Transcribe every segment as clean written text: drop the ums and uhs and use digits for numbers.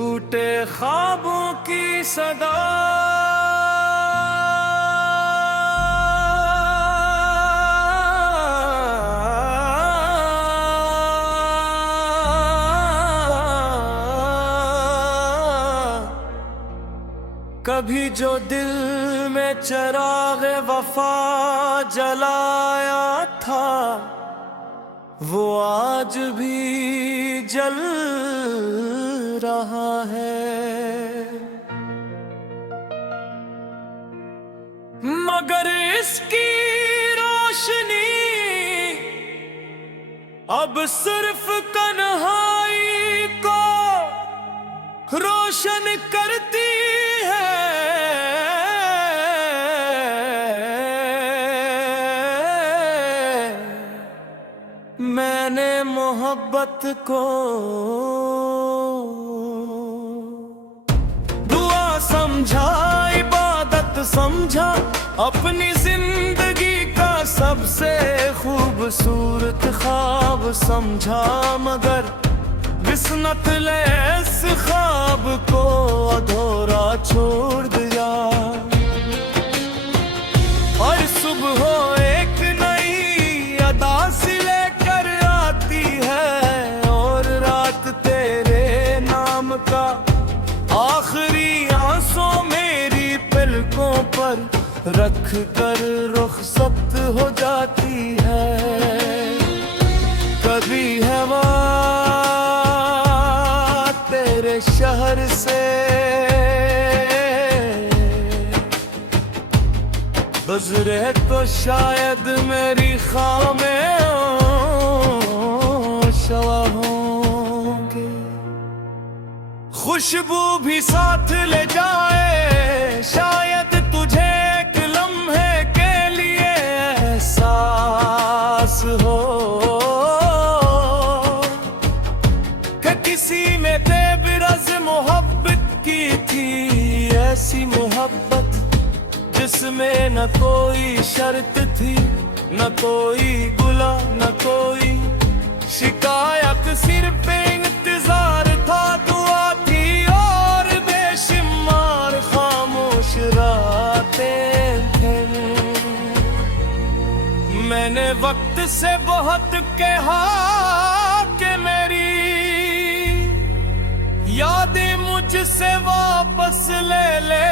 टूटे ख्वाबों की सदा कभी जो दिल में चिराग वफा जलाया था वो आज भी जल रहा है, मगर इसकी रोशनी अब सिर्फ तन्हाई को रोशन करती है। मैंने मोहब्बत को दुआ समझा, इबादत समझा, अपनी जिंदगी का सबसे खूबसूरत ख्वाब समझा, मगर बिस्मत ने इस ख्वाब को अधूरा छोड़ दिया। और सुबह एक नई अदा से लेकर आती है, और रात तेरे नाम का आखिरी आंसू मेरी पलकों पर रख कर रुखसत हो जाती है। कभी हवा तेरे शहर से गुजरे तो शायद मेरी ख्वामें शवा होंगे, खुशबू भी साथ ले जाए, शायद तुझे एक लम्हे के लिए एहसास हो कि किसी ने बेबिरज़ मोहब्बत की थी, ऐसी मोहब्बत जिसमें न कोई शर्त थी, न कोई गुला, न कोई शिकायत, सिर्फ इंतजार था, दुआ थी और बेशुमार खामोश रातें थे। मैंने वक्त से बहुत कहा कि मेरी यादें मुझसे वापस ले ले,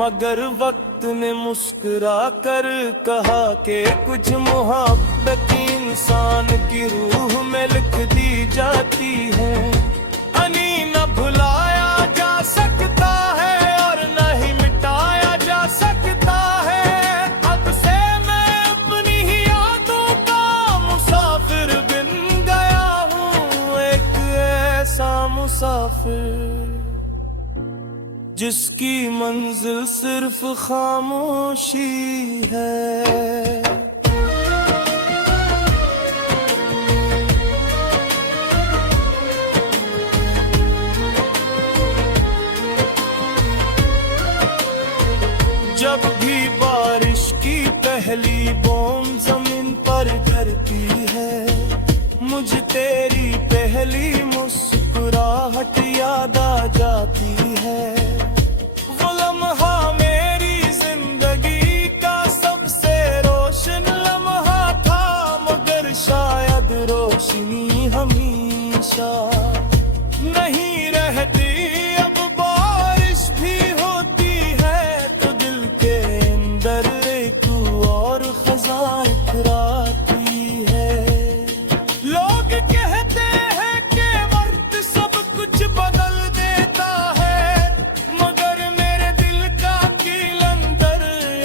मगर वक्त ने मुस्कुरा कर कहा कि कुछ मोहब्बत इंसान की रूह में लिख दी जाती है, अनी न भुलाया जा सकता है और न ही मिटाया जा सकता है। अब से मैं अपनी ही यादों का मुसाफिर बन गया हूँ, एक ऐसा मुसाफिर जिसकी मंजिल सिर्फ खामोशी है। जब भी बारिश की पहली बूंद जमीन पर गिरती है, मुझे तेरी पहली मुस्कुराहट याद आ जाती है। वो लम्हा मेरी जिंदगी का सबसे रोशन लम्हा था, मगर शायद रोशनी हमेशा नहीं रहती। अब बारिश भी होती है तो दिल के अंदर एक और खज़ा इखराती है। लोग कहते हैं कि वक्त सब कुछ बदल देता है, मगर मेरे दिल का कील अंदर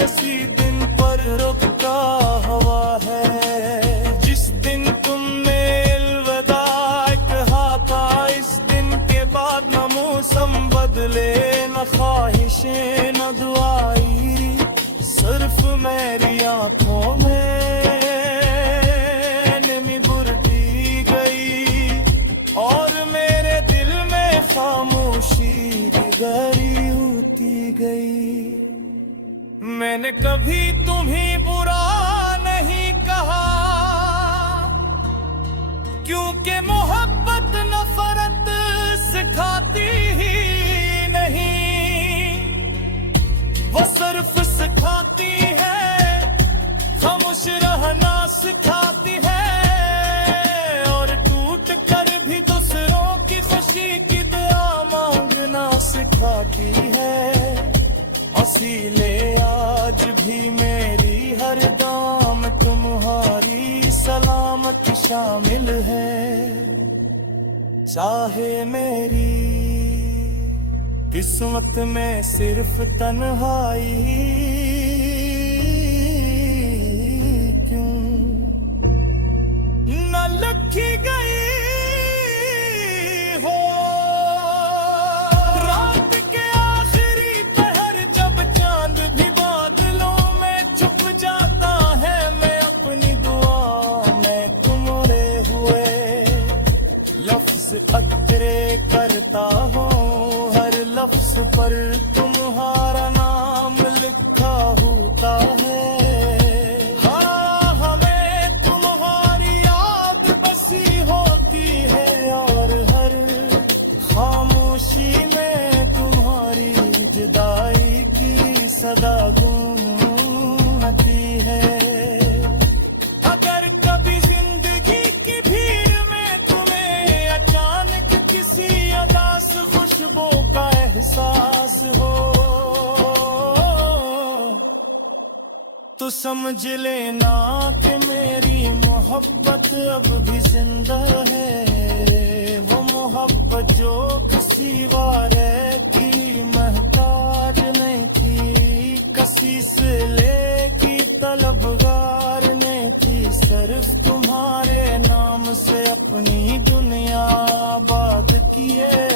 इसी दिन पर रुकता हुआ है। जिस दिन तुमने अलविदा कहा था, इस दिन के बाद न मौसम बदले, न ख्वाहिशें न दुआई, सिर्फ मेरी आंखों में नमी बुरती गई और मेरे दिल में खामोशी गहरी होती गई। मैंने कभी तुम्हें बुरा नहीं कहा, कि मोहब्बत नफरत सिखाती ही नहीं, वो सिर्फ सिखाती है, खामोश रहना सिखाती है, और टूट कर भी दूसरों की खुशी की दुआ मांगना सिखाती है। इसीलिए आज भी मेरी हर गाम तुम्हारी सलामत शामिल है। चाहे मेरी किस्मत में सिर्फ तन्हाई क्यों न लिखी गई हो। रात के आखिरी पहर जब चांद भी बादलों में छुप जाता है, मैं अपनी दुआ में तुम्हारे हुए लफ्ज अतरे करता हूँ, हर लफ्ज पर तुम्हारा नाम लिखा होता है। हाँ, हमें तुम्हारी याद बसी होती है, और हर खामोशी में तुम्हारी जुदाई की सदा गूंजती है। अगर कभी जिंदगी की भीड़ में तुम्हें अचानक किसी अदास खुशबू का एहसास हो, तो समझ लेना कि मेरी मोहब्बत अब भी जिंदा है। वो मोहब्बत जो किसी वारे की महताज नहीं थी, किसी से लेकी तलबगार नहीं थी, सिर्फ तुम्हारे नाम से अपनी दुनिया आबाद किए